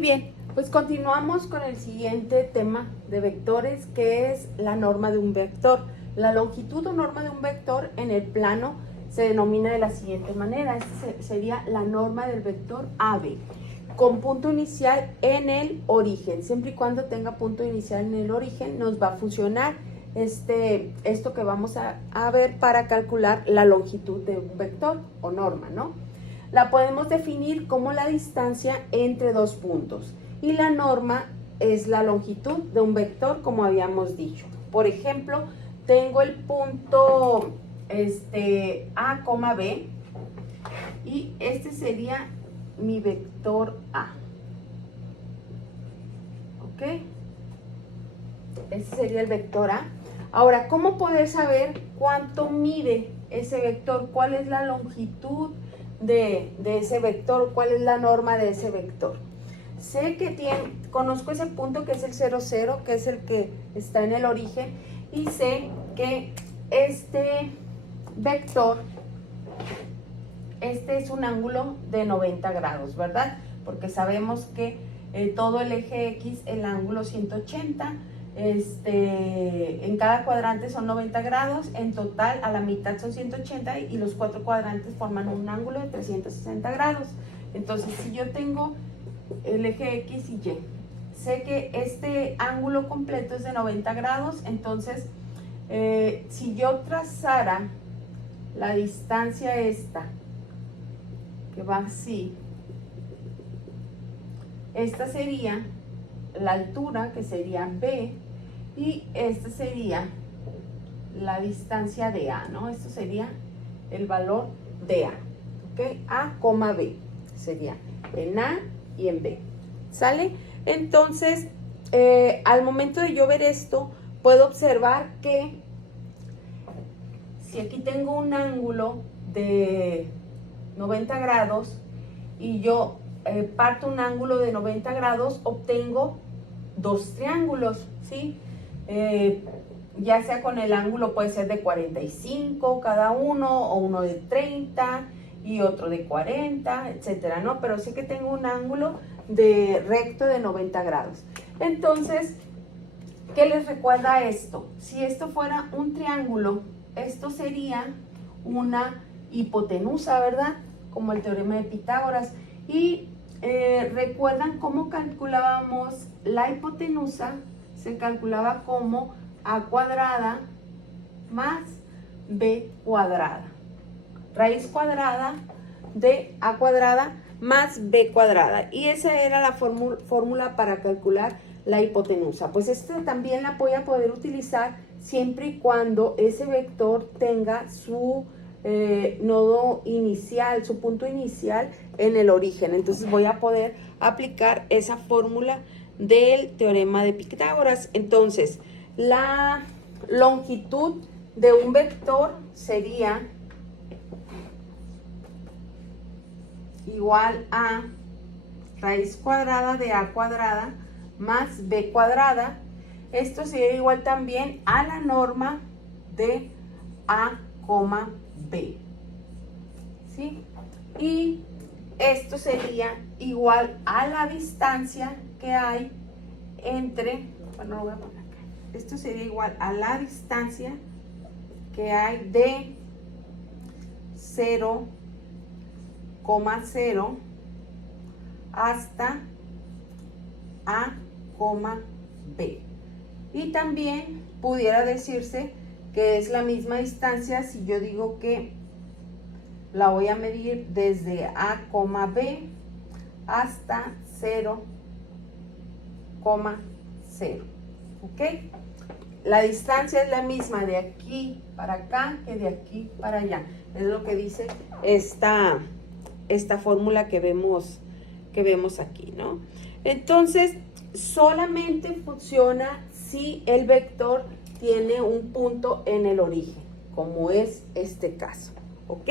bien, pues continuamos con el siguiente tema de vectores, que es la norma de un vector. La longitud o norma de un vector en el plano se denomina de la siguiente manera. Esta sería la norma del vector AB, con punto inicial en el origen. Siempre y cuando tenga punto inicial en el origen, nos va a funcionar esto que vamos a ver para calcular la longitud de un vector o norma, ¿no? La podemos definir como la distancia entre dos puntos, y la norma es la longitud de un vector, como habíamos dicho. Por ejemplo, tengo el punto A, B, y este sería mi vector A. ¿Ok? Este sería el vector A. Ahora, ¿cómo poder saber cuánto mide ese vector? ¿Cuál es la longitud de ese vector? ¿Cuál es la norma de ese vector? Sé que conozco ese punto que es el 0, 0, que es el que está en el origen, y sé que este vector, es un ángulo de 90 grados, ¿verdad? Porque sabemos que todo el eje X, el ángulo 180, en cada cuadrante son 90 grados, en total a la mitad son 180 y los cuatro cuadrantes forman un ángulo de 360 grados. Entonces, si yo tengo el eje X y Y, sé que este ángulo completo es de 90 grados, entonces si yo trazara la distancia esta, que va así, esta sería la altura, que sería B, y esta sería la distancia de A, ¿no? Esto sería el valor de A, ¿ok? A, B sería en A y en B, ¿sale? Entonces, al momento de yo ver esto, puedo observar que si aquí tengo un ángulo de 90 grados y yo parto un ángulo de 90 grados, obtengo dos triángulos, ¿sí? Ya sea con el ángulo, puede ser de 45 cada uno, o uno de 30 y otro de 40, etcétera, ¿no? Pero sí que tengo un ángulo de recto de 90 grados. Entonces, ¿qué les recuerda esto? Si esto fuera un triángulo, esto sería una hipotenusa, ¿verdad? Como el teorema de Pitágoras. Y recuerdan cómo calculábamos la hipotenusa. Se calculaba como a cuadrada más b cuadrada, raíz cuadrada de a cuadrada más b cuadrada, y esa era la fórmula para calcular la hipotenusa. Pues esta también la voy a poder utilizar siempre y cuando ese vector tenga su nodo inicial, su punto inicial en el origen. Entonces voy a poder aplicar esa fórmula del teorema de Pitágoras. Entonces, la longitud de un vector sería igual a raíz cuadrada de a cuadrada más b cuadrada. Esto sería igual también a la norma de a, b, ¿sí? Y esto sería igual a la distancia que hay entre, bueno, lo voy a poner acá. Esto sería igual a la distancia que hay de 0,0 hasta a, b. Y también pudiera decirse que es la misma distancia si yo digo que la voy a medir desde a, b hasta 0,0. ¿Ok? La distancia es la misma de aquí para acá que de aquí para allá. Es lo que dice esta fórmula que vemos aquí, ¿no? Entonces, solamente funciona si el vector tiene un punto en el origen, como es este caso, ¿ok?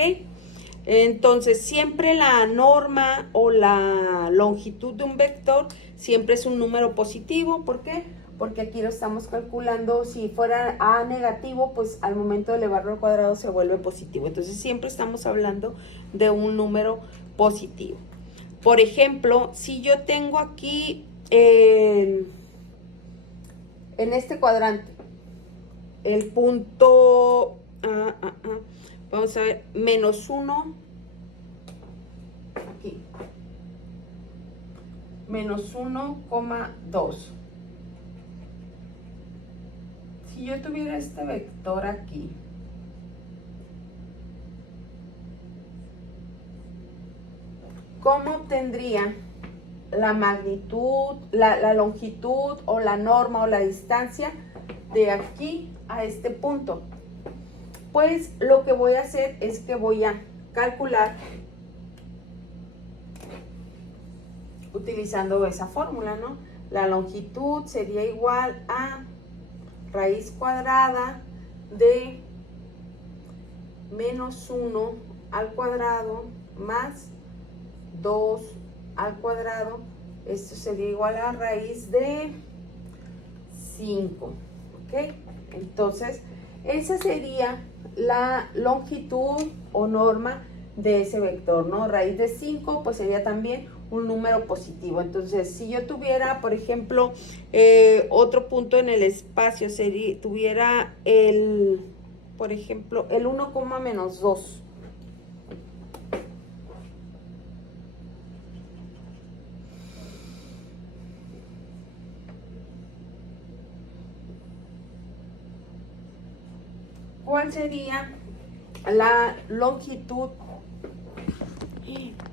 Entonces, siempre la norma o la longitud de un vector siempre es un número positivo. ¿Por qué? Porque aquí lo estamos calculando. Si fuera a negativo, pues al momento de elevarlo al cuadrado se vuelve positivo. Entonces, siempre estamos hablando de un número positivo. Por ejemplo, si yo tengo aquí en este cuadrante el punto, vamos a ver, -1, aquí, -1,2. Si yo tuviera este vector aquí, ¿cómo obtendría la magnitud, la longitud o la norma o la distancia de aquí a este punto? Pues lo que voy a hacer es que voy a calcular utilizando esa fórmula, ¿no? La longitud sería igual a raíz cuadrada de -1 al cuadrado más 2 al cuadrado. Esto sería igual a raíz de 5, ¿ok? Entonces, esa sería la longitud o norma de ese vector, ¿no? Raíz de 5, pues sería también un número positivo. Entonces, si yo tuviera, por ejemplo, otro punto en el espacio, tuviera por ejemplo, el 1,-2. ¿Cuál sería la longitud?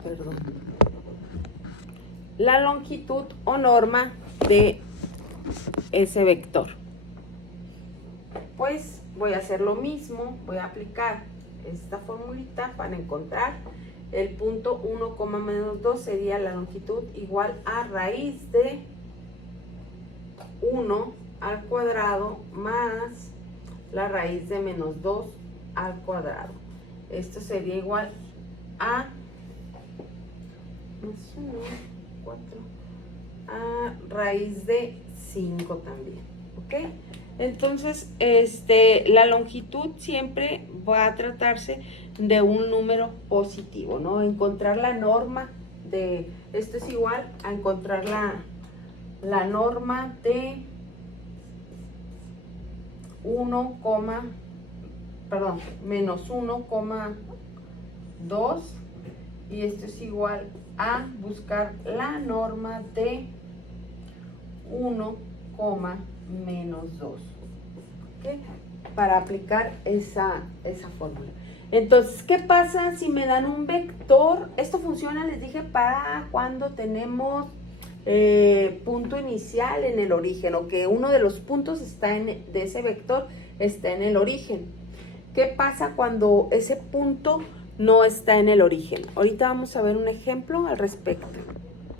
Perdón. La longitud o norma de ese vector. Pues voy a hacer lo mismo, voy a aplicar esta formulita para encontrar el punto 1,-2 sería la longitud igual a raíz de 1 al cuadrado más la raíz de -2 al cuadrado. Esto sería igual a 4 a raíz de 5 también, ¿ok? Entonces, la longitud siempre va a tratarse de un número positivo, ¿no? Encontrar la norma de, esto es igual a encontrar la norma de -1,2, y esto es igual a buscar la norma de 1,-2, ¿okay? Para aplicar esa fórmula. Entonces, ¿qué pasa si me dan un vector? Esto funciona, les dije, para cuando tenemos punto inicial en el origen, o que uno de los puntos de ese vector está en el origen. ¿Qué pasa cuando ese punto no está en el origen? Ahorita vamos a ver un ejemplo al respecto.